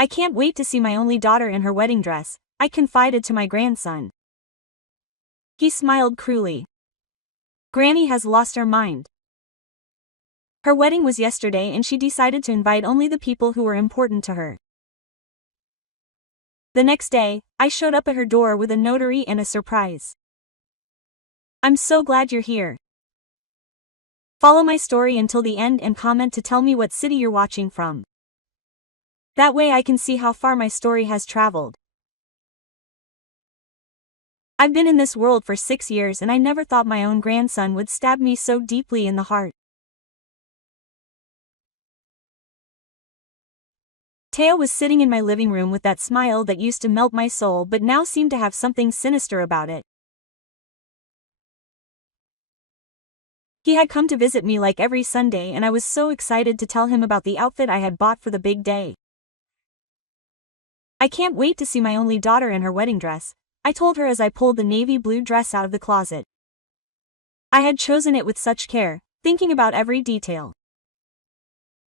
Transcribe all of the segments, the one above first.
I can't wait to see my only daughter in her wedding dress, I confided to my grandson. He smiled cruelly. Granny has lost her mind. Her wedding was yesterday and she decided to invite only the people who were important to her. The next day, I showed up at her door with a notary and a surprise. I'm so glad you're here. Follow my story until the end and comment to tell me what city you're watching from. That way I can see how far my story has traveled. I've been in this world for 6 years and I never thought my own grandson would stab me so deeply in the heart. Teo was sitting in my living room with that smile that used to melt my soul but now seemed to have something sinister about it. He had come to visit me like every Sunday and I was so excited to tell him about the outfit I had bought for the big day. I can't wait to see my only daughter in her wedding dress, I told her as I pulled the navy blue dress out of the closet. I had chosen it with such care, thinking about every detail.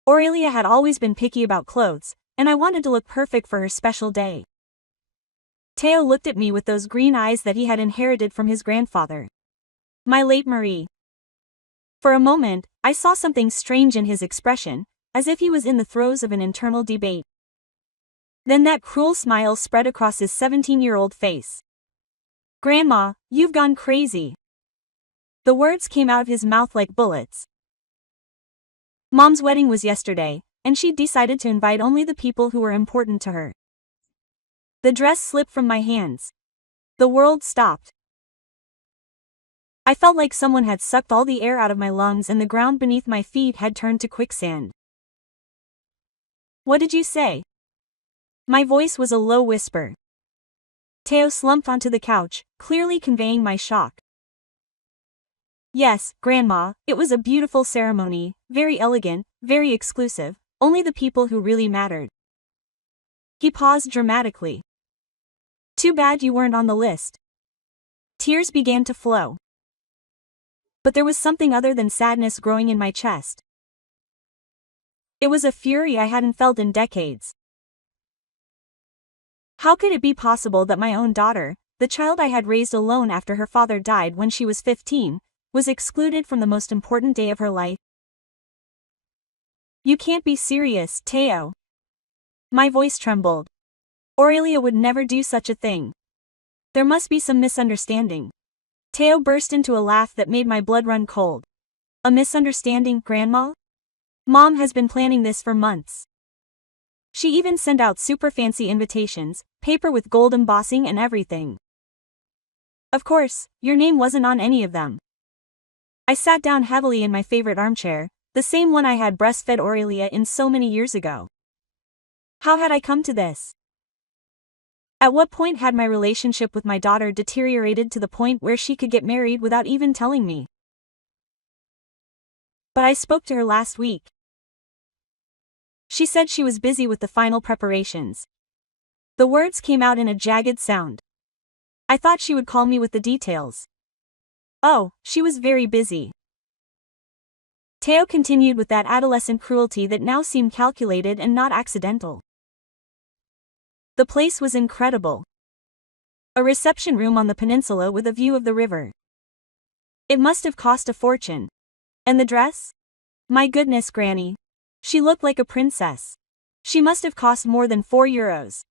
Aurelia had always been picky about clothes, and I wanted to look perfect for her special day. Teo looked at me with those green eyes that he had inherited from his grandfather. My late Marie. For a moment, I saw something strange in his expression, as if he was in the throes of an internal debate. Then that cruel smile spread across his 17-year-old face. Grandma, you've gone crazy. The words came out of his mouth like bullets. Mom's wedding was yesterday, and she'd decided to invite only the people who were important to her. The dress slipped from my hands. The world stopped. I felt like someone had sucked all the air out of my lungs and the ground beneath my feet had turned to quicksand. What did you say? My voice was a low whisper. Teo slumped onto the couch, clearly conveying my shock. Yes, Grandma, it was a beautiful ceremony, very elegant, very exclusive, only the people who really mattered. He paused dramatically. Too bad you weren't on the list. Tears began to flow. But there was something other than sadness growing in my chest. It was a fury I hadn't felt in decades. How could it be possible that my own daughter, the child I had raised alone after her father died when she was 15, was excluded from the most important day of her life? You can't be serious, Teo. My voice trembled. Aurelia would never do such a thing. There must be some misunderstanding. Teo burst into a laugh that made my blood run cold. A misunderstanding, Grandma? Mom has been planning this for months. She even sent out super fancy invitations, paper with gold embossing and everything. Of course, your name wasn't on any of them. I sat down heavily in my favorite armchair, the same one I had breastfed Aurelia in so many years ago. How had I come to this? At what point had my relationship with my daughter deteriorated to the point where she could get married without even telling me? But I spoke to her last week. She said she was busy with the final preparations. The words came out in a jagged sound. I thought she would call me with the details. Oh, she was very busy. Teo continued with that adolescent cruelty that now seemed calculated and not accidental. The place was incredible. A reception room on the peninsula with a view of the river. It must have cost a fortune. And the dress? My goodness, Granny. She looked like a princess. She must have cost more than €4.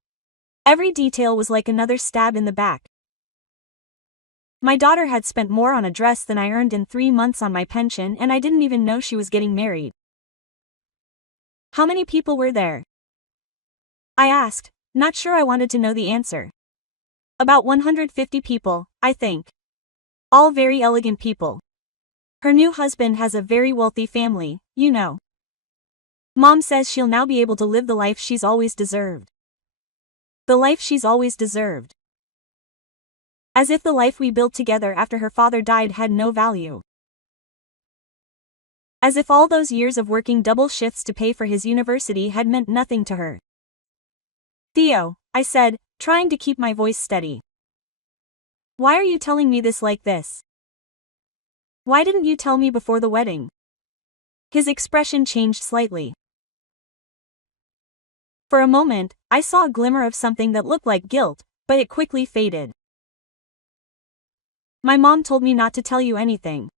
Every detail was like another stab in the back. My daughter had spent more on a dress than I earned in 3 months on my pension and I didn't even know she was getting married. How many people were there? I asked, not sure I wanted to know the answer. About 150 people, I think. All very elegant people. Her new husband has a very wealthy family, you know. Mom says she'll now be able to live the life she's always deserved. The life she's always deserved. As if the life we built together after her father died had no value. As if all those years of working double shifts to pay for his university had meant nothing to her. Theo, I said, trying to keep my voice steady. Why are you telling me this like this? Why didn't you tell me before the wedding? His expression changed slightly. For a moment, I saw a glimmer of something that looked like guilt, but it quickly faded. My mom told me not to tell you anything.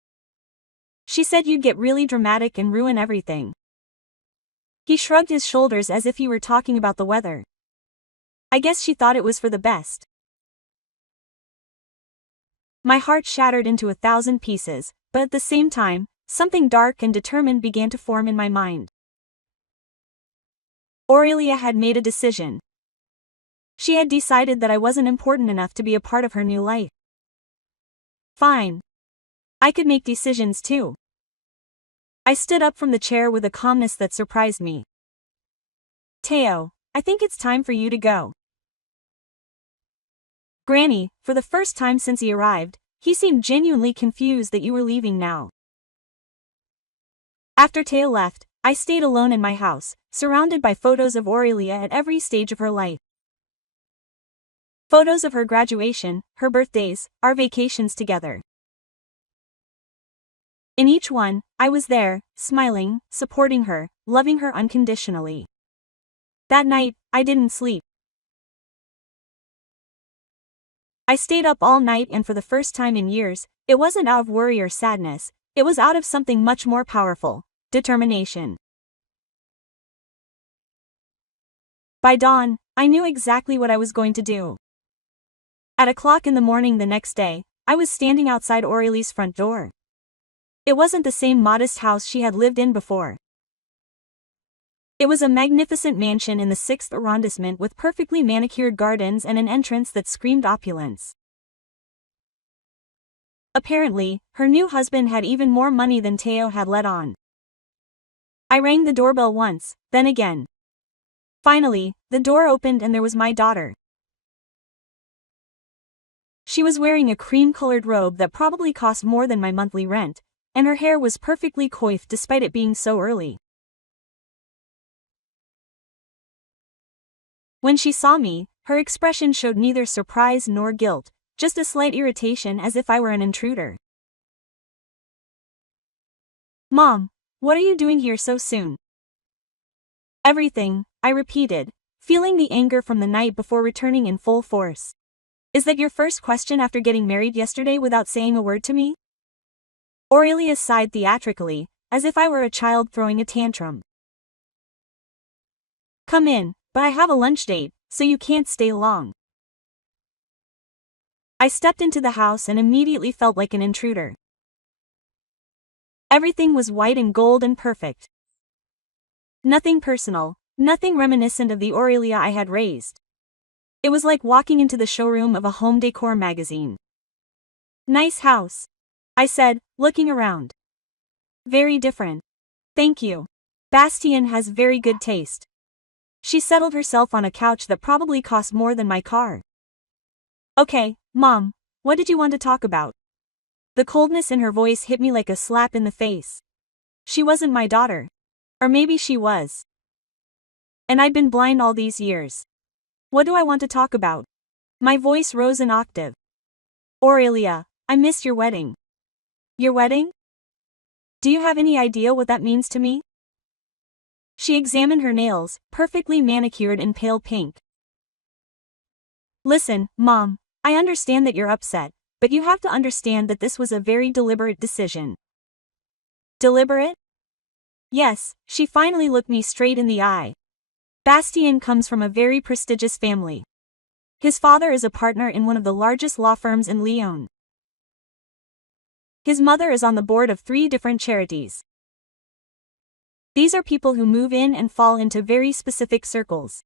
She said you'd get really dramatic and ruin everything. He shrugged his shoulders as if he were talking about the weather. I guess she thought it was for the best. My heart shattered into 1,000 pieces, but at the same time, something dark and determined began to form in my mind. Aurelia had made a decision. She had decided that I wasn't important enough to be a part of her new life. Fine. I could make decisions too. I stood up from the chair with a calmness that surprised me. Teo, I think it's time for you to go. Granny, for the first time since he arrived, he seemed genuinely confused that you were leaving now. After Teo left, I stayed alone in my house, surrounded by photos of Aurelia at every stage of her life. Photos of her graduation, her birthdays, our vacations together. In each one, I was there, smiling, supporting her, loving her unconditionally. That night, I didn't sleep. I stayed up all night, and for the first time in years, it wasn't out of worry or sadness, it was out of something much more powerful: determination. By dawn, I knew exactly what I was going to do. At 1:00 in the morning the next day, I was standing outside Aurelie's front door. It wasn't the same modest house she had lived in before. It was a magnificent mansion in the 6th arrondissement with perfectly manicured gardens and an entrance that screamed opulence. Apparently, her new husband had even more money than Teo had let on. I rang the doorbell once, then again. Finally, the door opened and there was my daughter. She was wearing a cream-colored robe that probably cost more than my monthly rent, and her hair was perfectly coiffed despite it being so early. When she saw me, her expression showed neither surprise nor guilt, just a slight irritation as if I were an intruder. Mom, what are you doing here so soon? Everything, I repeated, feeling the anger from the night before returning in full force. Is that your first question after getting married yesterday without saying a word to me? Aurelia sighed theatrically, as if I were a child throwing a tantrum. Come in, but I have a lunch date, so you can't stay long. I stepped into the house and immediately felt like an intruder. Everything was white and gold and perfect. Nothing personal, nothing reminiscent of the Aurelia I had raised. It was like walking into the showroom of a home decor magazine. Nice house, I said, looking around. Very different. Thank you. Bastien has very good taste. She settled herself on a couch that probably cost more than my car. Okay, Mom, what did you want to talk about? The coldness in her voice hit me like a slap in the face. She wasn't my daughter. Or maybe she was. And I'd been blind all these years. What do I want to talk about? My voice rose an octave. Aurelia, I missed your wedding. Your wedding? Do you have any idea what that means to me? She examined her nails, perfectly manicured in pale pink. Listen, Mom, I understand that you're upset, but you have to understand that this was a very deliberate decision. Deliberate? Yes, she finally looked me straight in the eye. Bastien comes from a very prestigious family. His father is a partner in one of the largest law firms in Lyon. His mother is on the board of 3 different charities. These are people who move in and fall into very specific circles.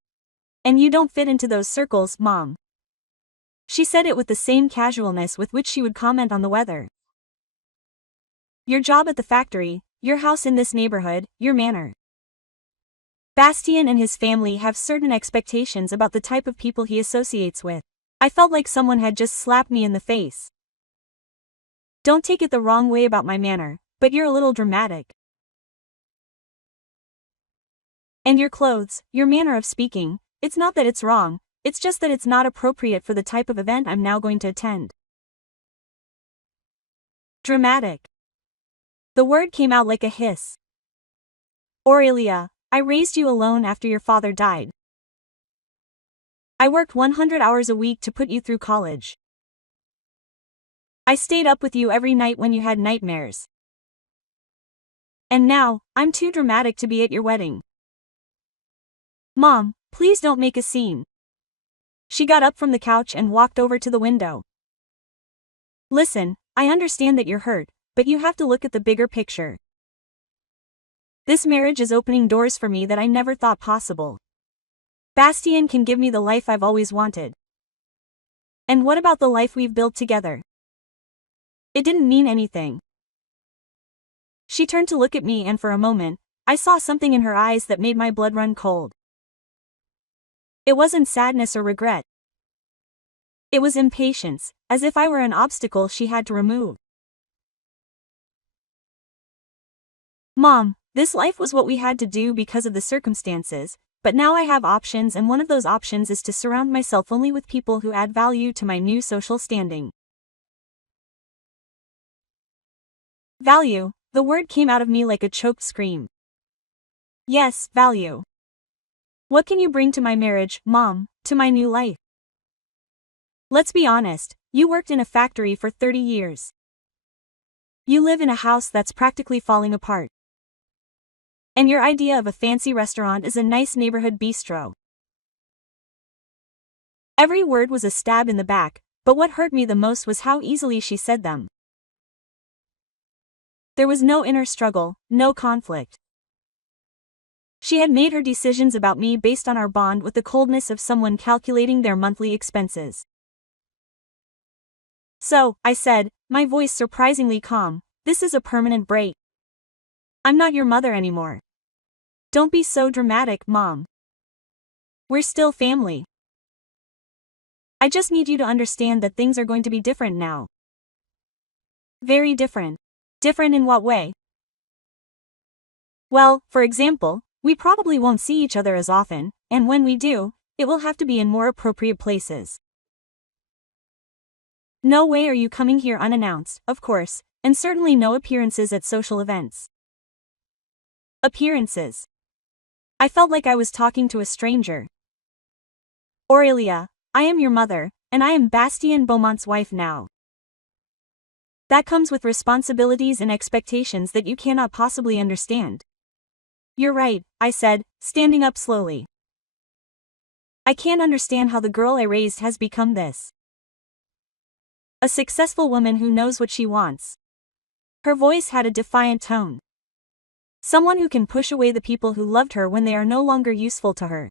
And you don't fit into those circles, Mom. She said it with the same casualness with which she would comment on the weather. Your job at the factory, your house in this neighborhood, your manner. Bastien and his family have certain expectations about the type of people he associates with. I felt like someone had just slapped me in the face. Don't take it the wrong way about my manner, but you're a little dramatic. And your clothes, your manner of speaking, it's not that it's wrong, it's just that it's not appropriate for the type of event I'm now going to attend. Dramatic. The word came out like a hiss. Aurelia, I raised you alone after your father died. I worked 100 hours a week to put you through college. I stayed up with you every night when you had nightmares. And now, I'm too dramatic to be at your wedding. Mom, please don't make a scene. She got up from the couch and walked over to the window. Listen, I understand that you're hurt, but you have to look at the bigger picture. This marriage is opening doors for me that I never thought possible. Bastien can give me the life I've always wanted. And what about the life we've built together? It didn't mean anything. She turned to look at me, and for a moment, I saw something in her eyes that made my blood run cold. It wasn't sadness or regret. It was impatience, as if I were an obstacle she had to remove. Mom, this life was what we had to do because of the circumstances, but now I have options, and one of those options is to surround myself only with people who add value to my new social standing. Value, the word came out of me like a choked scream. Yes, value. What can you bring to my marriage, Mom, to my new life? Let's be honest, you worked in a factory for 30 years. You live in a house that's practically falling apart. And your idea of a fancy restaurant is a nice neighborhood bistro. Every word was a stab in the back, but what hurt me the most was how easily she said them. There was no inner struggle, no conflict. She had made her decisions about me based on our bond with the coldness of someone calculating their monthly expenses. So, I said, my voice surprisingly calm, this is a permanent break. I'm not your mother anymore. Don't be so dramatic, Mom. We're still family. I just need you to understand that things are going to be different now. Very different. Different in what way? Well, for example, we probably won't see each other as often, and when we do, it will have to be in more appropriate places. No way are you coming here unannounced, of course, and certainly no appearances at social events. Appearances. I felt like I was talking to a stranger. Aurelia, I am your mother, and I am Bastien Beaumont's wife now. That comes with responsibilities and expectations that you cannot possibly understand. You're right, I said, standing up slowly. I can't understand how the girl I raised has become this. A successful woman who knows what she wants. Her voice had a defiant tone. Someone who can push away the people who loved her when they are no longer useful to her.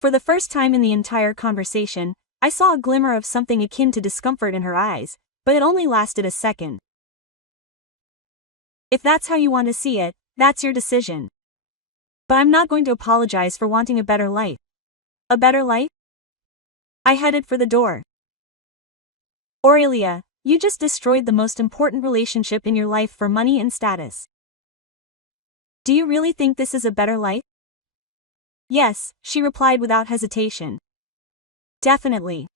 For the first time in the entire conversation, I saw a glimmer of something akin to discomfort in her eyes, but it only lasted a second. If that's how you want to see it, that's your decision. But I'm not going to apologize for wanting a better life. A better life? I headed for the door. Aurelia, you just destroyed the most important relationship in your life for money and status. Do you really think this is a better life? Yes, she replied without hesitation. Definitely.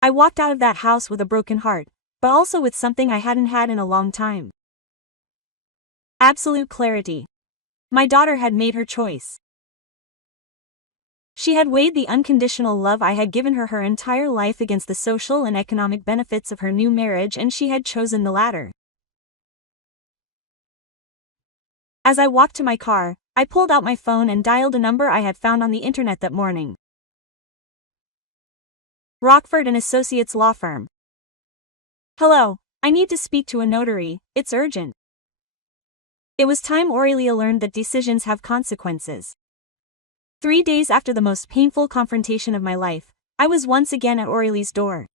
I walked out of that house with a broken heart, but also with something I hadn't had in a long time. Absolute clarity. My daughter had made her choice. She had weighed the unconditional love I had given her entire life against the social and economic benefits of her new marriage, and she had chosen the latter. As I walked to my car, I pulled out my phone and dialed a number I had found on the internet that morning. Rockford and Associates Law Firm. Hello, I need to speak to a notary, it's urgent. It was time Aurelia learned that decisions have consequences. 3 days after the most painful confrontation of my life, I was once again at Aurelia's door.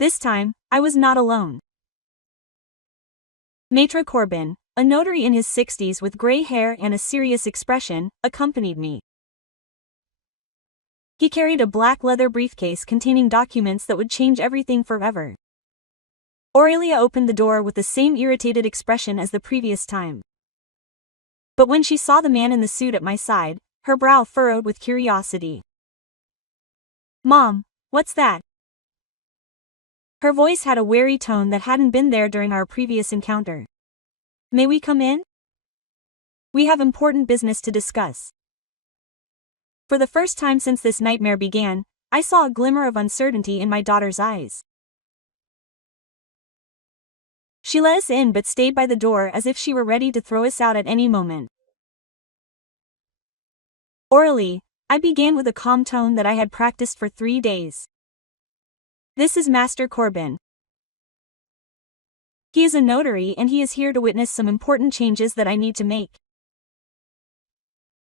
This time, I was not alone. Maitre Corbin, a notary in his 60s with gray hair and a serious expression, accompanied me. He carried a black leather briefcase containing documents that would change everything forever. Aurelia opened the door with the same irritated expression as the previous time. But when she saw the man in the suit at my side, her brow furrowed with curiosity. Mom, what's that? Her voice had a wary tone that hadn't been there during our previous encounter. May we come in? We have important business to discuss. For the first time since this nightmare began, I saw a glimmer of uncertainty in my daughter's eyes. She let us in but stayed by the door as if she were ready to throw us out at any moment. Orally, I began with a calm tone that I had practiced for 3 days. This is Master Corbin. He is a notary and he is here to witness some important changes that I need to make.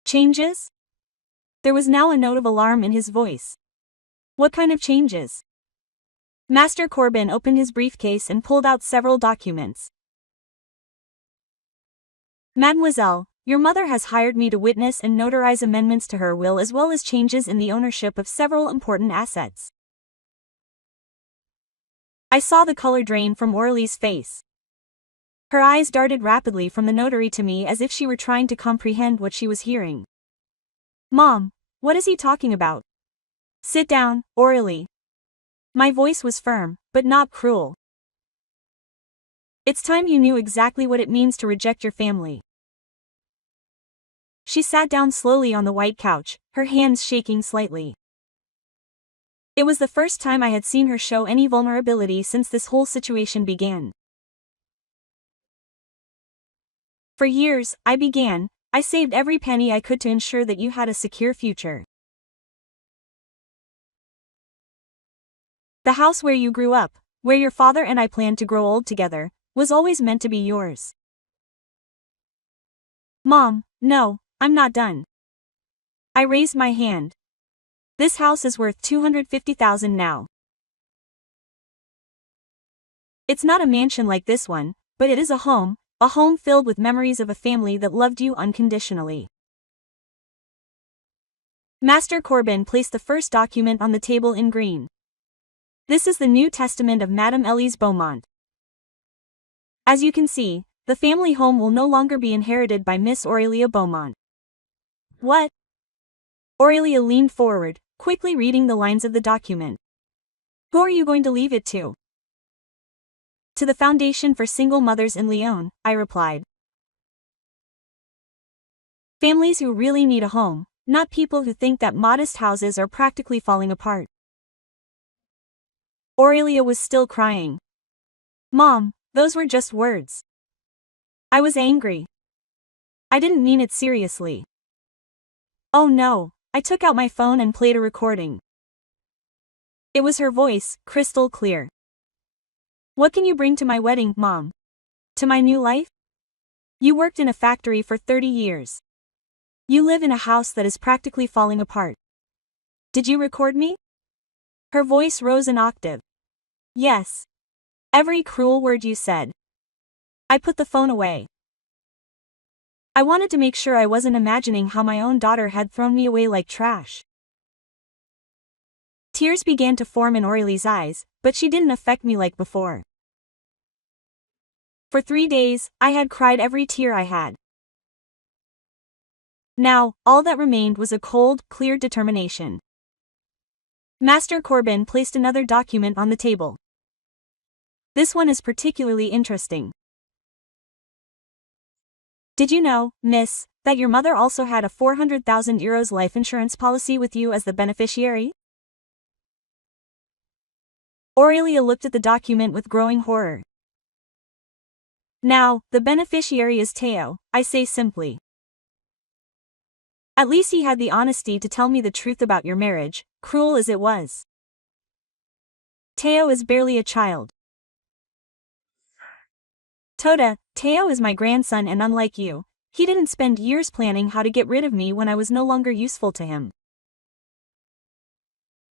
Changes? There was now a note of alarm in his voice. What kind of changes? Master Corbin opened his briefcase and pulled out several documents. Mademoiselle, your mother has hired me to witness and notarize amendments to her will as well as changes in the ownership of several important assets. I saw the color drain from Orly's face. Her eyes darted rapidly from the notary to me as if she were trying to comprehend what she was hearing. Mom, what is he talking about? Sit down, Orly. My voice was firm, but not cruel. It's time you knew exactly what it means to reject your family. She sat down slowly on the white couch, her hands shaking slightly. It was the first time I had seen her show any vulnerability since this whole situation began. For years, I saved every penny I could to ensure that you had a secure future. The house where you grew up, where your father and I planned to grow old together, was always meant to be yours. Mom, no, I'm not done. I raised my hand. This house is worth $250,000 now. It's not a mansion like this one, but it is a home filled with memories of a family that loved you unconditionally. Master Corbin placed the first document on the table in green. This is the New Testament of Madame Elise Beaumont. As you can see, the family home will no longer be inherited by Miss Aurelia Beaumont. What? Aurelia leaned forward, quickly reading the lines of the document. Who are you going to leave it to? To the Foundation for Single Mothers in Lyon, I replied. Families who really need a home, not people who think that modest houses are practically falling apart. Aurelia was still crying. Mom, those were just words. I was angry. I didn't mean it seriously. Oh no, I took out my phone and played a recording. It was her voice, crystal clear. What can you bring to my wedding, Mom? To my new life? You worked in a factory for 30 years. You live in a house that is practically falling apart. Did you record me? Her voice rose an octave. Yes. Every cruel word you said. I put the phone away. I wanted to make sure I wasn't imagining how my own daughter had thrown me away like trash. Tears began to form in Auréli's eyes, but she didn't affect me like before. For 3 days, I had cried every tear I had. Now, all that remained was a cold, clear determination. Master Corbin placed another document on the table. This one is particularly interesting. Did you know, miss, that your mother also had a 400,000 euros life insurance policy with you as the beneficiary? Aurelia looked at the document with growing horror. Now, the beneficiary is Theo, I say simply. At least he had the honesty to tell me the truth about your marriage, cruel as it was. Theo is barely a child. Theo is my grandson and unlike you, he didn't spend years planning how to get rid of me when I was no longer useful to him.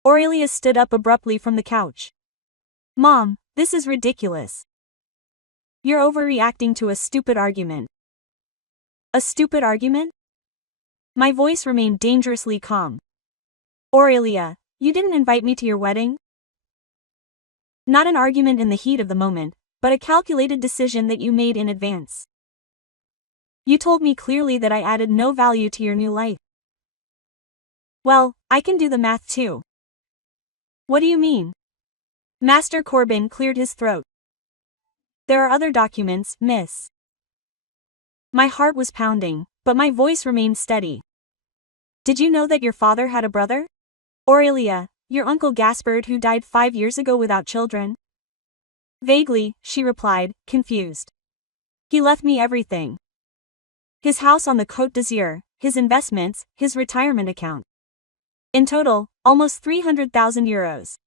Aurelia stood up abruptly from the couch. Mom, this is ridiculous. You're overreacting to a stupid argument. A stupid argument? My voice remained dangerously calm. Aurelia, you didn't invite me to your wedding? Not an argument in the heat of the moment, but a calculated decision that you made in advance. You told me clearly that I added no value to your new life. Well, I can do the math too. What do you mean? Master Corbin cleared his throat. There are other documents, miss. My heart was pounding, but my voice remained steady. Did you know that your father had a brother? Aurelia, your uncle Gaspard who died 5 years ago without children? Vaguely, she replied, confused. He left me everything. His house on the Côte d'Azur, his investments, his retirement account. In total, almost 300,000 euros.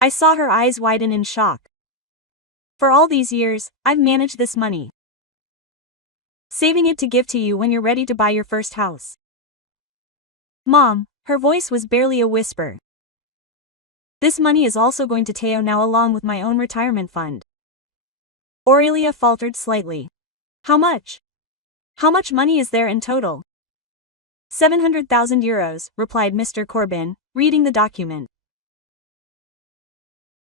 I saw her eyes widen in shock. For all these years, I've managed this money. Saving it to give to you when you're ready to buy your first house. Mom, her voice was barely a whisper. This money is also going to Theo now along with my own retirement fund. Aurelia faltered slightly. How much? How much money is there in total? 700,000 euros, replied Mr. Corbin, reading the document.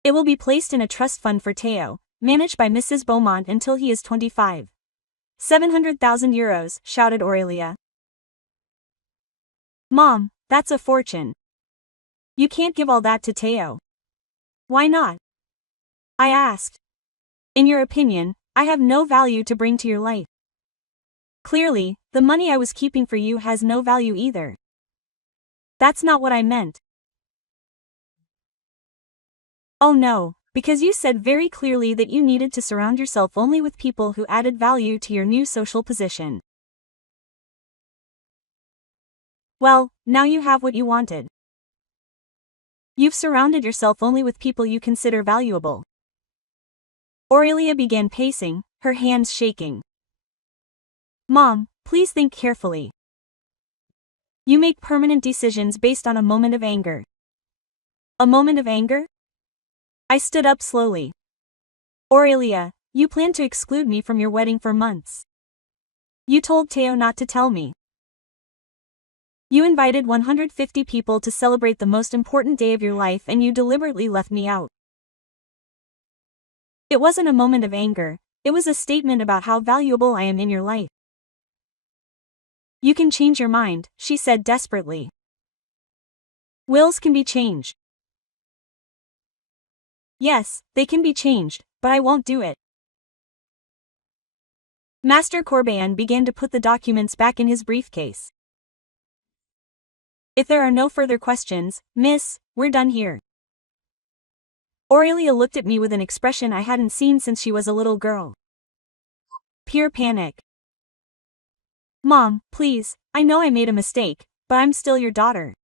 It will be placed in a trust fund for Theo, managed by Mrs. Beaumont until he is 25. 700,000 euros, shouted Aurelia. Mom, that's a fortune. You can't give all that to Theo. Why not? I asked. In your opinion, I have no value to bring to your life. Clearly, the money I was keeping for you has no value either. That's not what I meant. Oh no, because you said very clearly that you needed to surround yourself only with people who added value to your new social position. Well, now you have what you wanted. You've surrounded yourself only with people you consider valuable. Aurelia began pacing, her hands shaking. Mom, please think carefully. You make permanent decisions based on a moment of anger. A moment of anger? I stood up slowly. Aurelia, you planned to exclude me from your wedding for months. You told Theo not to tell me. You invited 150 people to celebrate the most important day of your life and you deliberately left me out. It wasn't a moment of anger, it was a statement about how valuable I am in your life. You can change your mind, she said desperately. Wills can be changed. Yes, they can be changed, but I won't do it. Master Corbin began to put the documents back in his briefcase. If there are no further questions, miss, we're done here. Aurelia looked at me with an expression I hadn't seen since she was a little girl. Pure panic. Mom, please, I know I made a mistake, but I'm still your daughter.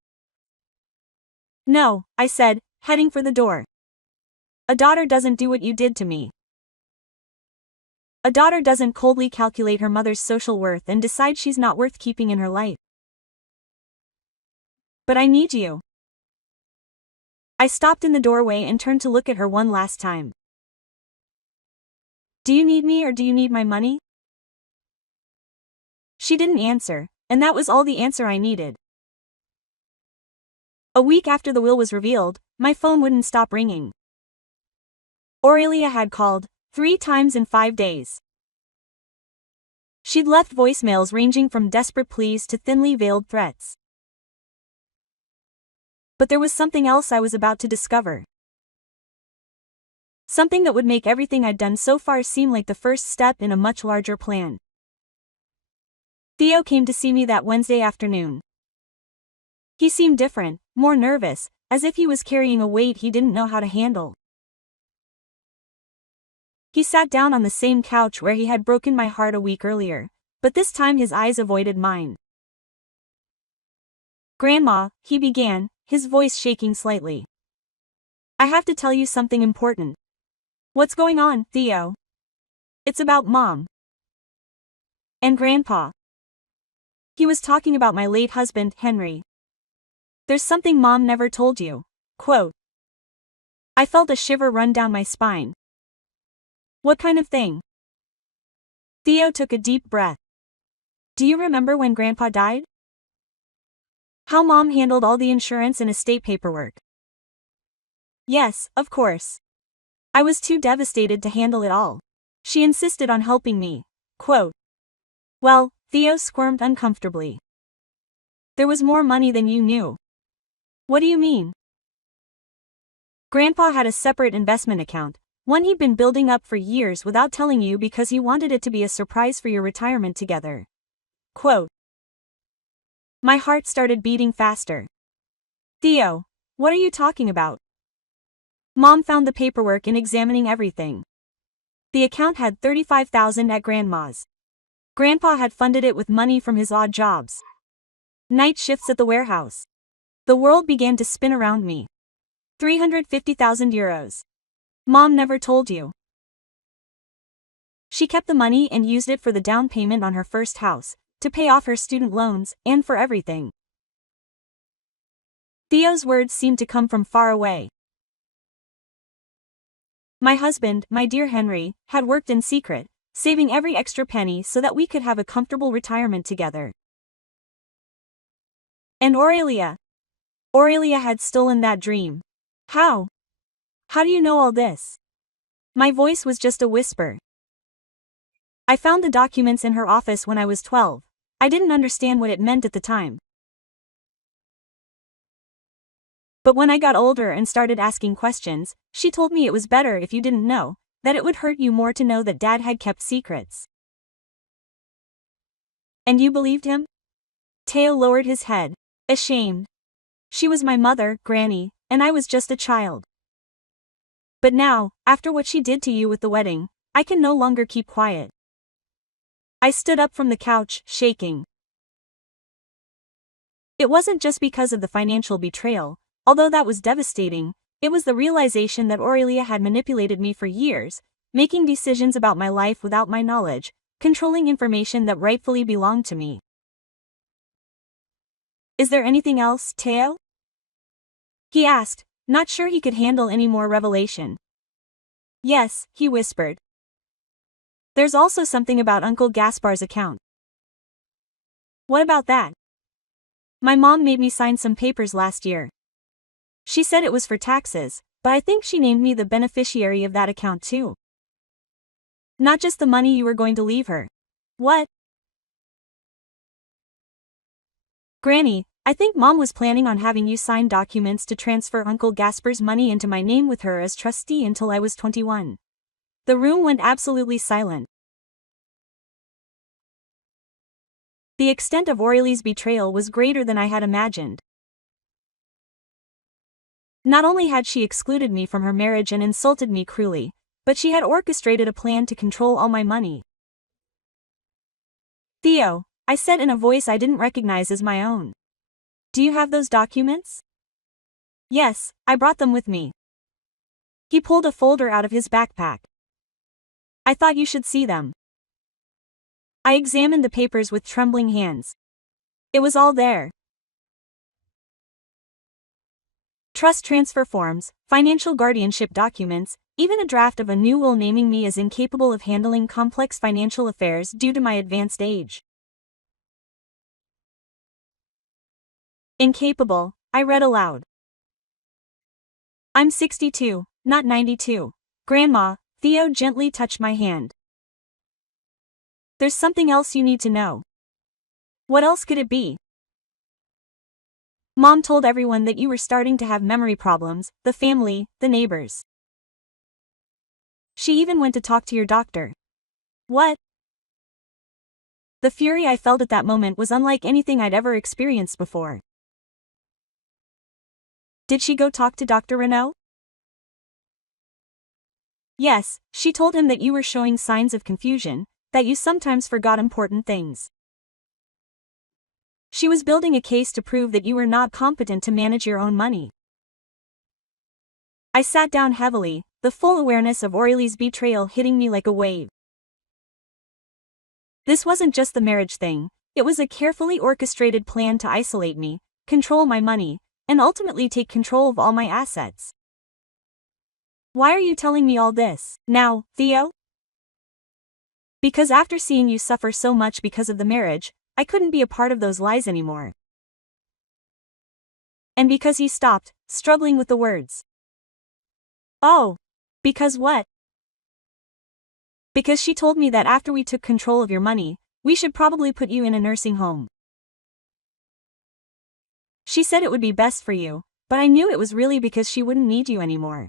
No, I said, heading for the door. A daughter doesn't do what you did to me. A daughter doesn't coldly calculate her mother's social worth and decide she's not worth keeping in her life. But I need you. I stopped in the doorway and turned to look at her one last time. Do you need me or do you need my money? She didn't answer, and that was all the answer I needed. A week after the will was revealed, my phone wouldn't stop ringing. Aurelia had called 3 times in 5 days. She'd left voicemails ranging from desperate pleas to thinly veiled threats. But there was something else I was about to discover. Something that would make everything I'd done so far seem like the first step in a much larger plan. Theo came to see me that Wednesday afternoon. He seemed different, more nervous, as if he was carrying a weight he didn't know how to handle. He sat down on the same couch where he had broken my heart a week earlier, but this time his eyes avoided mine. Grandma, he began, his voice shaking slightly. I have to tell you something important. What's going on, Theo? It's about Mom. And Grandpa. He was talking about my late husband, Henry. There's something Mom never told you. Quote. I felt a shiver run down my spine. What kind of thing? Theo took a deep breath. Do you remember when Grandpa died? How Mom handled all the insurance and estate paperwork? Yes, of course. I was too devastated to handle it all. She insisted on helping me. Quote. Well, Theo squirmed uncomfortably. There was more money than you knew. What do you mean? Grandpa had a separate investment account, one he'd been building up for years without telling you because he wanted it to be a surprise for your retirement together. Quote. My heart started beating faster. Theo, what are you talking about? Mom found the paperwork in examining everything. The account had $35,000 at Grandma's. Grandpa had funded it with money from his odd jobs. Night shifts at the warehouse. The world began to spin around me. 350,000 euros. Mom never told you. She kept the money and used it for the down payment on her first house, to pay off her student loans, and for everything. Theo's words seemed to come from far away. My husband, my dear Henry, had worked in secret, saving every extra penny so that we could have a comfortable retirement together. And Aurelia had stolen that dream. How? How do you know all this? My voice was just a whisper. I found the documents in her office when I was 12. I didn't understand what it meant at the time. But when I got older and started asking questions, she told me it was better if you didn't know, that it would hurt you more to know that Dad had kept secrets. And you believed him? Theo lowered his head, ashamed. She was my mother, Granny, and I was just a child. But now, after what she did to you with the wedding, I can no longer keep quiet. I stood up from the couch, shaking. It wasn't just because of the financial betrayal, although that was devastating. It was the realization that Aurelia had manipulated me for years, making decisions about my life without my knowledge, controlling information that rightfully belonged to me. Is there anything else, Theo? He asked, not sure he could handle any more revelation. Yes, he whispered. There's also something about Uncle Gaspar's account. What about that? My mom made me sign some papers last year. She said it was for taxes, but I think she named me the beneficiary of that account too. Not just the money you were going to leave her. What? Granny, I think Mom was planning on having you sign documents to transfer Uncle Gaspar's money into my name with her as trustee until I was 21. The room went absolutely silent. The extent of Aurelie's betrayal was greater than I had imagined. Not only had she excluded me from her marriage and insulted me cruelly, but she had orchestrated a plan to control all my money. Theo, I said in a voice I didn't recognize as my own. Do you have those documents? Yes, I brought them with me. He pulled a folder out of his backpack. I thought you should see them. I examined the papers with trembling hands. It was all there. Trust transfer forms, financial guardianship documents, even a draft of a new will naming me as incapable of handling complex financial affairs due to my advanced age. Incapable, I read aloud. I'm 62, not 92. Grandma, Theo gently touched my hand. There's something else you need to know. What else could it be? Mom told everyone that you were starting to have memory problems, the family, the neighbors. She even went to talk to your doctor. What? The fury I felt at that moment was unlike anything I'd ever experienced before. Did she go talk to Dr. Renaud? Yes, she told him that you were showing signs of confusion, that you sometimes forgot important things. She was building a case to prove that you were not competent to manage your own money. I sat down heavily, the full awareness of Aurelie's betrayal hitting me like a wave. This wasn't just the marriage thing, it was a carefully orchestrated plan to isolate me, control my money, and ultimately take control of all my assets. Why are you telling me all this now, Theo? Because after seeing you suffer so much because of the marriage, I couldn't be a part of those lies anymore. And because he stopped, struggling with the words. Oh. Because what? Because she told me that after we took control of your money, we should probably put you in a nursing home. She said it would be best for you, but I knew it was really because she wouldn't need you anymore.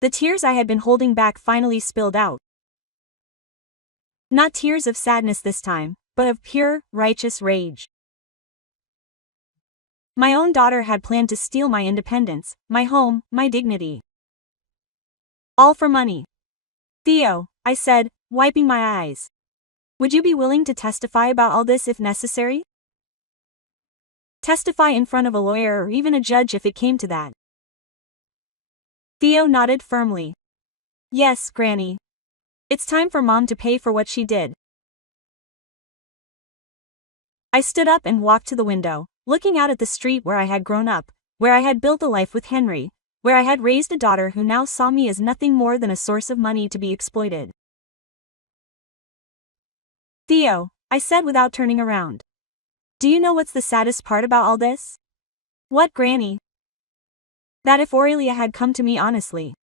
The tears I had been holding back finally spilled out. Not tears of sadness this time, but of pure, righteous rage. My own daughter had planned to steal my independence, my home, my dignity. All for money. Theo, I said, wiping my eyes. Would you be willing to testify about all this if necessary? Testify in front of a lawyer or even a judge if it came to that. Theo nodded firmly. Yes, Granny. It's time for Mom to pay for what she did. I stood up and walked to the window, looking out at the street where I had grown up, where I had built a life with Henry, where I had raised a daughter who now saw me as nothing more than a source of money to be exploited. Theo, I said without turning around. Do you know what's the saddest part about all this? What, Granny? That if Aurelia had come to me honestly.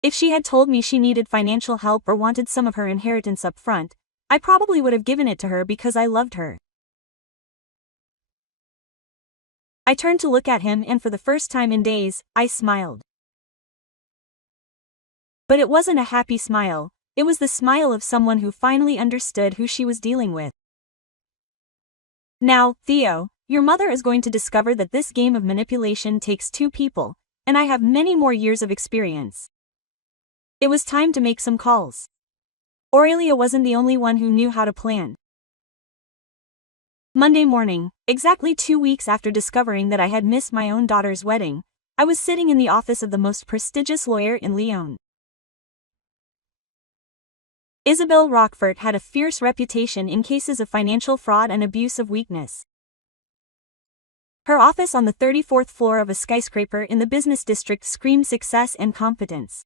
If she had told me she needed financial help or wanted some of her inheritance up front, I probably would have given it to her because I loved her. I turned to look at him and for the first time in days, I smiled. But it wasn't a happy smile, it was the smile of someone who finally understood who she was dealing with. Now, Theo, your mother is going to discover that this game of manipulation takes two people, and I have many more years of experience. It was time to make some calls. Aurelia wasn't the only one who knew how to plan. Monday morning, exactly 2 weeks after discovering that I had missed my own daughter's wedding, I was sitting in the office of the most prestigious lawyer in Lyon. Isabelle Rochefort had a fierce reputation in cases of financial fraud and abuse of weakness. Her office on the 34th floor of a skyscraper in the business district screamed success and competence.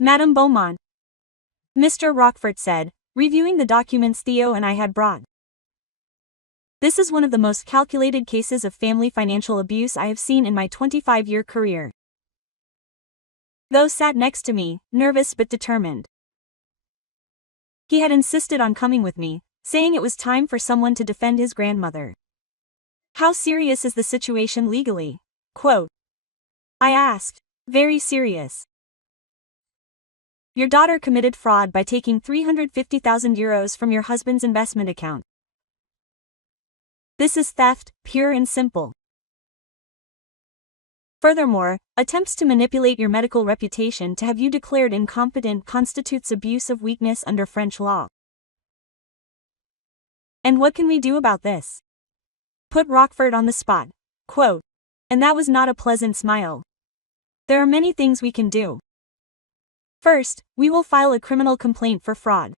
Madame Beaumont, Mr. Rochefort said, reviewing the documents Theo and I had brought. This is one of the most calculated cases of family financial abuse I have seen in my 25-year career. Theo sat next to me, nervous but determined. He had insisted on coming with me, saying it was time for someone to defend his grandmother. How serious is the situation legally? Quote. I asked. Very serious. Your daughter committed fraud by taking 350,000 euros from your husband's investment account. This is theft, pure and simple. Furthermore, attempts to manipulate your medical reputation to have you declared incompetent constitutes abuse of weakness under French law. And what can we do about this? Put Rochefort on the spot. Quote. And that was not a pleasant smile. There are many things we can do. First, we will file a criminal complaint for fraud.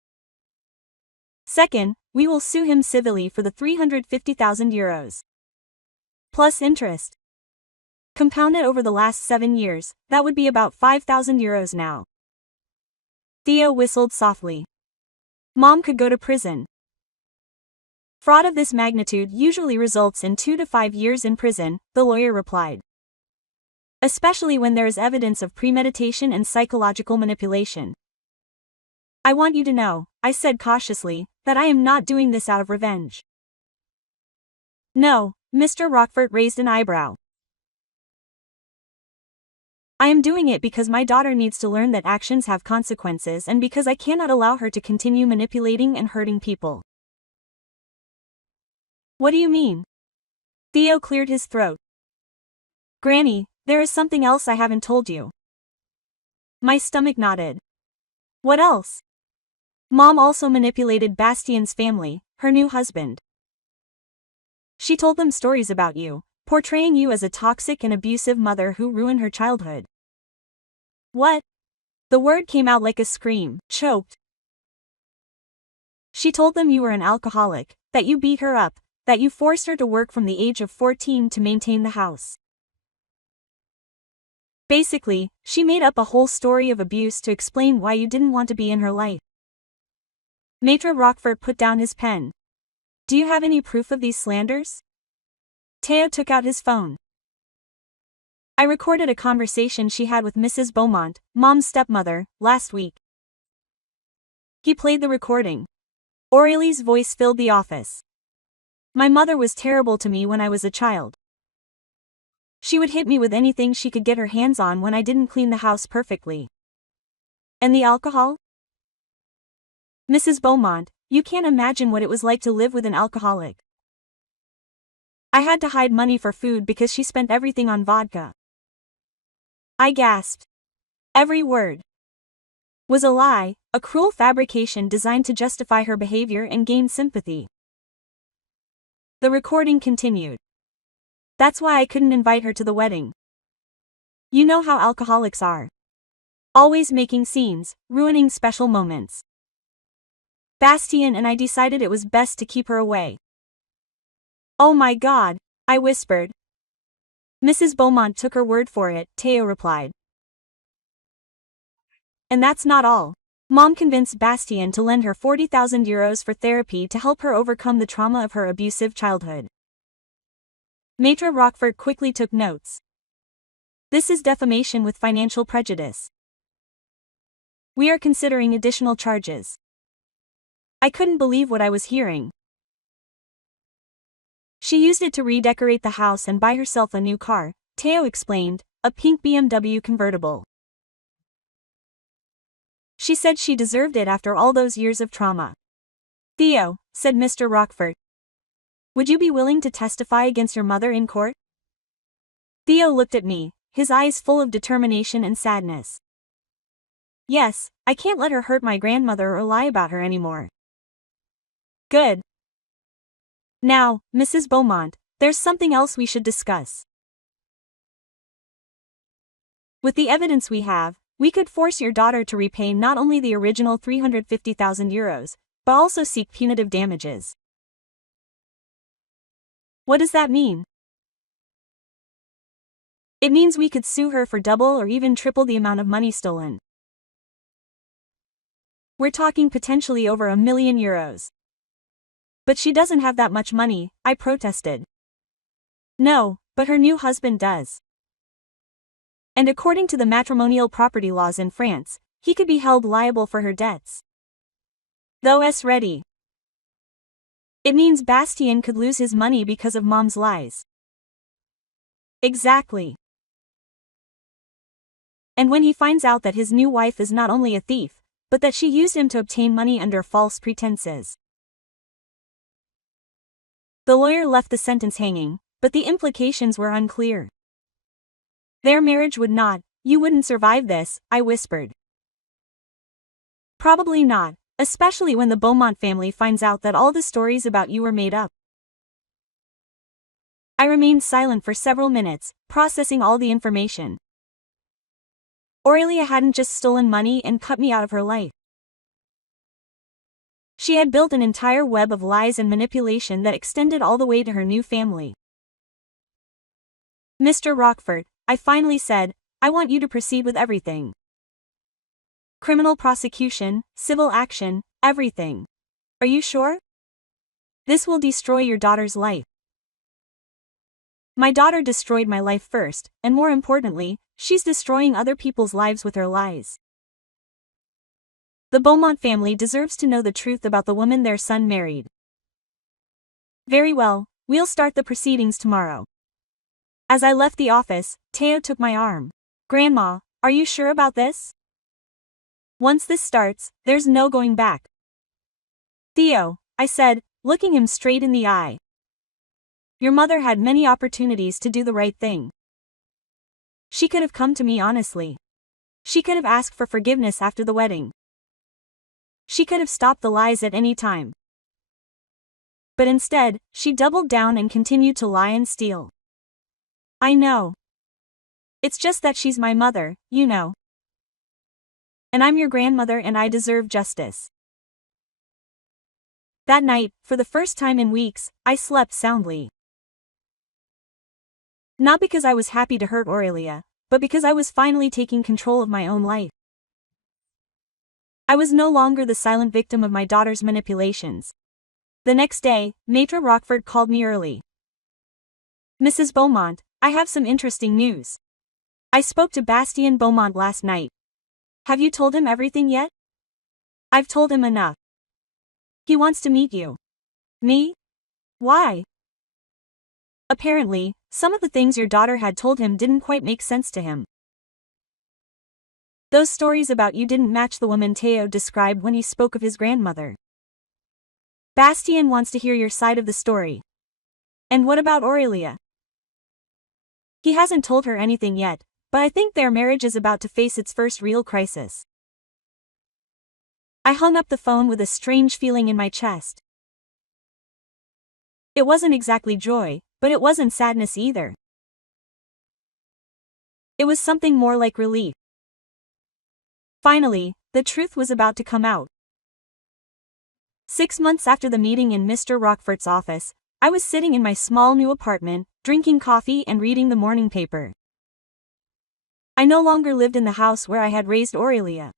Second, we will sue him civilly for the 350,000 euros. Plus interest. Compounded over the last 7 years, that would be about 5,000 euros now. Theo whistled softly. Mom could go to prison. Fraud of this magnitude usually results in 2 to 5 years in prison, the lawyer replied. Especially when there is evidence of premeditation and psychological manipulation. I want you to know, I said cautiously, that I am not doing this out of revenge. No, Mr. Rochefort raised an eyebrow. I am doing it because my daughter needs to learn that actions have consequences and because I cannot allow her to continue manipulating and hurting people. What do you mean? Theo cleared his throat. Granny, there is something else I haven't told you. My stomach nodded. What else? Mom also manipulated Bastien's family, her new husband. She told them stories about you, portraying you as a toxic and abusive mother who ruined her childhood. What? The word came out like a scream, choked. She told them you were an alcoholic, that you beat her up, that you forced her to work from the age of 14 to maintain the house. Basically, she made up a whole story of abuse to explain why you didn't want to be in her life. Maître Rochefort put down his pen. Do you have any proof of these slanders? Theo took out his phone. I recorded a conversation she had with Mrs. Beaumont, Mom's stepmother, last week. He played the recording. Aurélie's voice filled the office. My mother was terrible to me when I was a child. She would hit me with anything she could get her hands on when I didn't clean the house perfectly. And the alcohol? Mrs. Beaumont, you can't imagine what it was like to live with an alcoholic. I had to hide money for food because she spent everything on vodka. I gasped. Every word was a lie, a cruel fabrication designed to justify her behavior and gain sympathy. The recording continued. That's why I couldn't invite her to the wedding. You know how alcoholics are. Always making scenes, ruining special moments. Bastien and I decided it was best to keep her away. Oh my God, I whispered. Mrs. Beaumont took her word for it, Theo replied. And that's not all. Mom convinced Bastien to lend her 40,000 euros for therapy to help her overcome the trauma of her abusive childhood. Maitre Roquefort quickly took notes. This is defamation with financial prejudice. We are considering additional charges. I couldn't believe what I was hearing. She used it to redecorate the house and buy herself a new car, Theo explained, a pink BMW convertible. She said she deserved it after all those years of trauma. Theo, said Mr. Roquefort. Would you be willing to testify against your mother in court? Theo looked at me, his eyes full of determination and sadness. Yes, I can't let her hurt my grandmother or lie about her anymore. Good. Now, Mrs. Beaumont, there's something else we should discuss. With the evidence we have, we could force your daughter to repay not only the original 350,000 euros, but also seek punitive damages. What does that mean? It means we could sue her for double or even triple the amount of money stolen. We're talking potentially over €1 million. But she doesn't have that much money, I protested. No, but her new husband does. And according to the matrimonial property laws in France, he could be held liable for her debts. Though es ready. It means Bastien could lose his money because of Mom's lies. Exactly. And when he finds out that his new wife is not only a thief, but that she used him to obtain money under false pretenses. The lawyer left the sentence hanging, but the implications were unclear. Their marriage would not, you wouldn't survive this, I whispered. Probably not, especially when the Beaumont family finds out that all the stories about you were made up. I remained silent for several minutes, processing all the information. Aurelia hadn't just stolen money and cut me out of her life. She had built an entire web of lies and manipulation that extended all the way to her new family. Mr. Roquefort, I finally said, I want you to proceed with everything. Criminal prosecution, civil action, everything. Are you sure? This will destroy your daughter's life. My daughter destroyed my life first, and more importantly, she's destroying other people's lives with her lies. The Beaumont family deserves to know the truth about the woman their son married. Very well, we'll start the proceedings tomorrow. As I left the office, Theo took my arm. Grandma, are you sure about this? Once this starts, there's no going back. Theo, I said, looking him straight in the eye. Your mother had many opportunities to do the right thing. She could have come to me honestly. She could have asked for forgiveness after the wedding. She could have stopped the lies at any time. But instead, she doubled down and continued to lie and steal. I know. It's just that she's my mother, you know. And I'm your grandmother and I deserve justice. That night, for the first time in weeks, I slept soundly. Not because I was happy to hurt Aurelia, but because I was finally taking control of my own life. I was no longer the silent victim of my daughter's manipulations. The next day, Maitre Roquefort called me early. Mrs. Beaumont, I have some interesting news. I spoke to Bastien Beaumont last night. Have you told him everything yet? I've told him enough. He wants to meet you. Me? Why? Apparently, some of the things your daughter had told him didn't quite make sense to him. Those stories about you didn't match the woman Theo described when he spoke of his grandmother. Bastien wants to hear your side of the story. And what about Aurelia? He hasn't told her anything yet, but I think their marriage is about to face its first real crisis. I hung up the phone with a strange feeling in my chest. It wasn't exactly joy, but it wasn't sadness either. It was something more like relief. Finally, the truth was about to come out. 6 months after the meeting in Mr. Rockfort's office, I was sitting in my small new apartment, drinking coffee and reading the morning paper. I no longer lived in the house where I had raised Aurelia.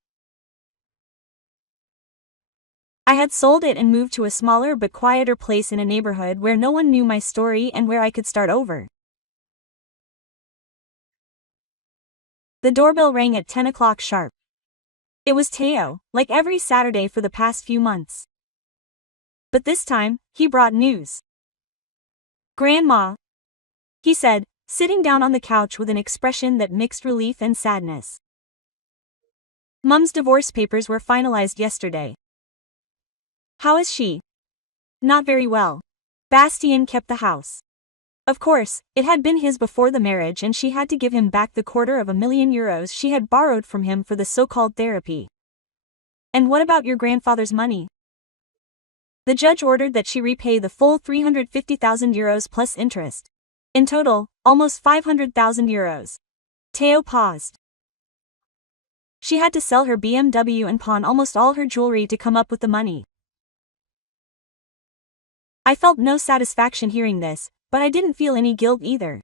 I had sold it and moved to a smaller but quieter place in a neighborhood where no one knew my story and where I could start over. The doorbell rang at 10 o'clock sharp. It was Theo, like every Saturday for the past few months. But this time, he brought news. "Grandma," he said, sitting down on the couch with an expression that mixed relief and sadness. "Mum's divorce papers were finalized yesterday." "How is she?" "Not very well." Bastien kept the house. Of course, it had been his before the marriage and she had to give him back the €250,000 she had borrowed from him for the so-called therapy. "And what about your grandfather's money?" "The judge ordered that she repay the full €350,000 plus interest. In total, almost €500,000. Theo paused. She had to sell her BMW and pawn almost all her jewelry to come up with the money. I felt no satisfaction hearing this, but I didn't feel any guilt either.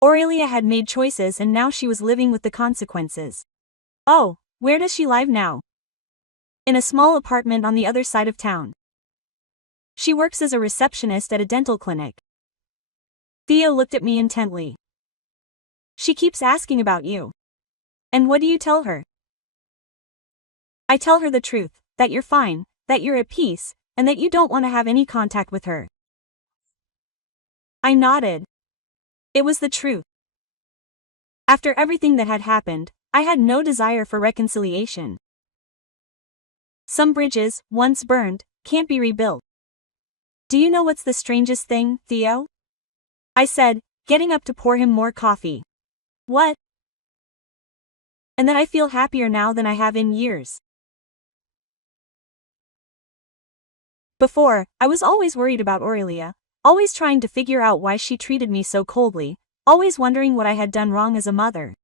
Aurelia had made choices and now she was living with the consequences. "Oh, where does she live now?" "In a small apartment on the other side of town. She works as a receptionist at a dental clinic." Theo looked at me intently. "She keeps asking about you. And what do you tell her?" "I tell her the truth, that you're fine, that you're at peace, and that you don't want to have any contact with her." I nodded. It was the truth. After everything that had happened, I had no desire for reconciliation. Some bridges, once burned, can't be rebuilt. "Do you know what's the strangest thing, Theo?" I said, getting up to pour him more coffee. "What?" "And that I feel happier now than I have in years. Before, I was always worried about Aurelia, always trying to figure out why she treated me so coldly, always wondering what I had done wrong as a mother.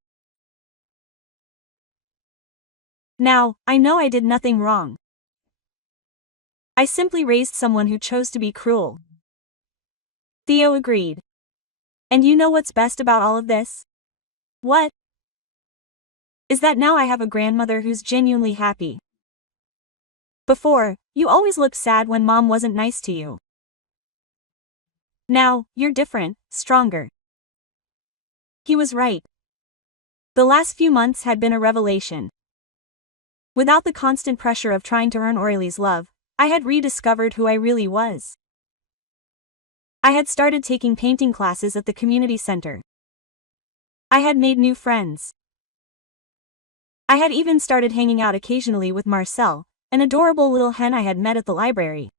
Now, I know I did nothing wrong. I simply raised someone who chose to be cruel." Theo agreed. "And you know what's best about all of this?" "What?" "Is that now I have a grandmother who's genuinely happy. Before, you always looked sad when Mom wasn't nice to you. Now, you're different, stronger." He was right. The last few months had been a revelation. Without the constant pressure of trying to earn Aurelie's love, I had rediscovered who I really was. I had started taking painting classes at the community center. I had made new friends. I had even started hanging out occasionally with Marcel, an adorable little hen I had met at the library.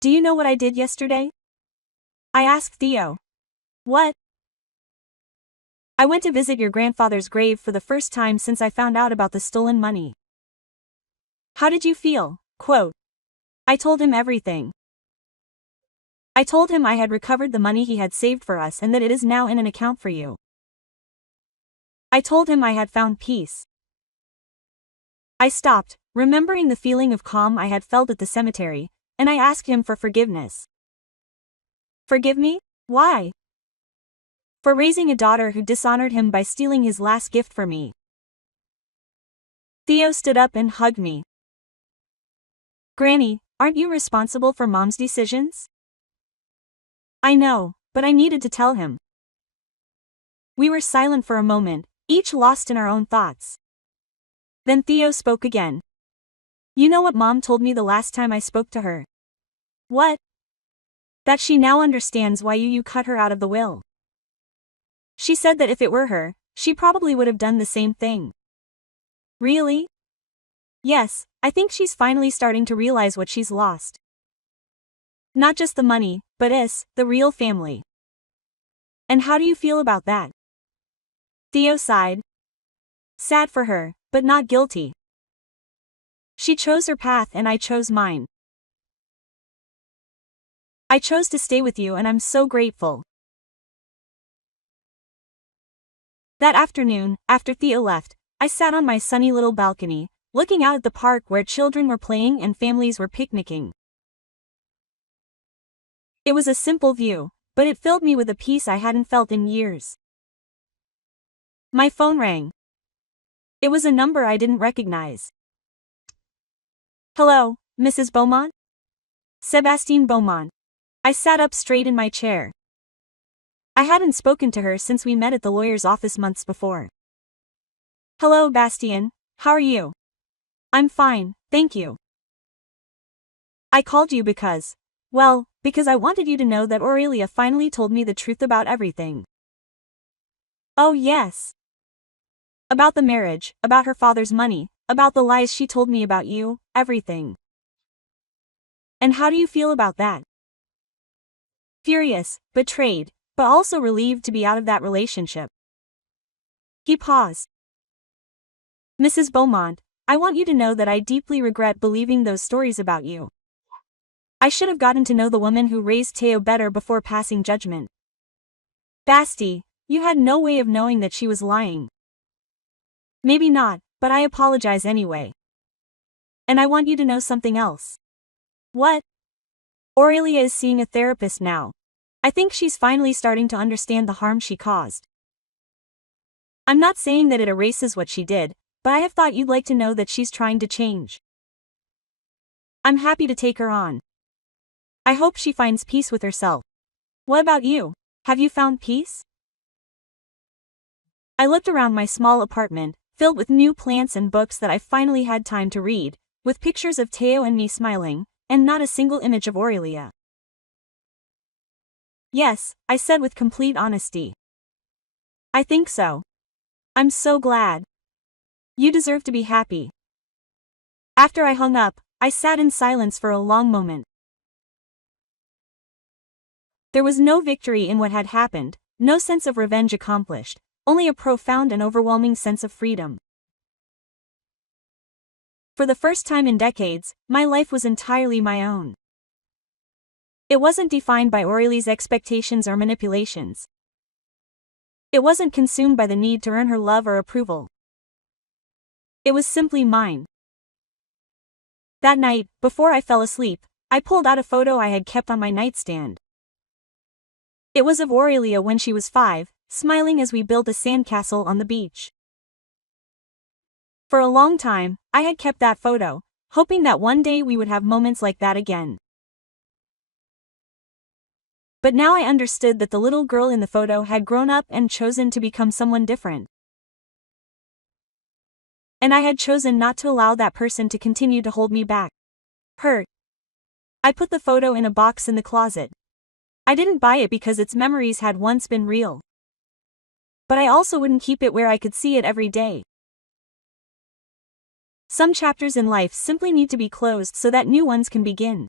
"Do you know what I did yesterday?" I asked Theo. "What?" "I went to visit your grandfather's grave for the first time since I found out about the stolen money." "How did you feel?" Quote. I told him everything. I told him I had recovered the money he had saved for us and that it is now in an account for you. I told him I had found peace. I stopped, remembering the feeling of calm I had felt at the cemetery, and I asked him for forgiveness. "Forgive me? Why?" "For raising a daughter who dishonored him by stealing his last gift for me." Theo stood up and hugged me. "Granny, aren't you responsible for Mom's decisions?" "I know, but I needed to tell him." We were silent for a moment, each lost in our own thoughts. Then Theo spoke again. "You know what Mom told me the last time I spoke to her?" "What?" "That she now understands why you cut her out of the will. She said that if it were her, she probably would have done the same thing. Really? Yes, I think she's finally starting to realize what she's lost. Not just the money, but the real family. And how do you feel about that? Theo sighed. Sad for her, but not guilty. She chose her path and I chose mine. I chose to stay with you and I'm so grateful. That afternoon, after Theo left, I sat on my sunny little balcony, looking out at the park where children were playing and families were picnicking. It was a simple view, but it filled me with a peace I hadn't felt in years. My phone rang. It was a number I didn't recognize. Hello, Mrs. Beaumont? Sebastien Beaumont. I sat up straight in my chair. I hadn't spoken to her since we met at the lawyer's office months before. Hello, Bastien, how are you? I'm fine, thank you. I called you because I wanted you to know that Aurelia finally told me the truth about everything. Oh yes. About the marriage, about her father's money, about the lies she told me about you, everything. And how do you feel about that? Furious, betrayed, but also relieved to be out of that relationship. He paused. Mrs. Beaumont, I want you to know that I deeply regret believing those stories about you. I should have gotten to know the woman who raised Theo better before passing judgment. Basti, you had no way of knowing that she was lying. Maybe not, but I apologize anyway. And I want you to know something else. What? Aurelia is seeing a therapist now. I think she's finally starting to understand the harm she caused. I'm not saying that it erases what she did, but I have thought you'd like to know that she's trying to change. I'm happy to take her on. I hope she finds peace with herself. What about you? Have you found peace? I looked around my small apartment, filled with new plants and books that I finally had time to read, with pictures of Theo and me smiling, and not a single image of Aurelia. Yes, I said with complete honesty. I think so. I'm so glad. You deserve to be happy. After I hung up, I sat in silence for a long moment. There was no victory in what had happened, no sense of revenge accomplished, only a profound and overwhelming sense of freedom. For the first time in decades, my life was entirely my own. It wasn't defined by Aurelie's expectations or manipulations. It wasn't consumed by the need to earn her love or approval. It was simply mine. That night, before I fell asleep, I pulled out a photo I had kept on my nightstand. It was of Aurelia when she was 5, smiling as we built a sandcastle on the beach. For a long time, I had kept that photo, hoping that one day we would have moments like that again. But now I understood that the little girl in the photo had grown up and chosen to become someone different. And I had chosen not to allow that person to continue to hold me back. Hurt. I put the photo in a box in the closet. I didn't buy it because its memories had once been real. But I also wouldn't keep it where I could see it every day. Some chapters in life simply need to be closed so that new ones can begin.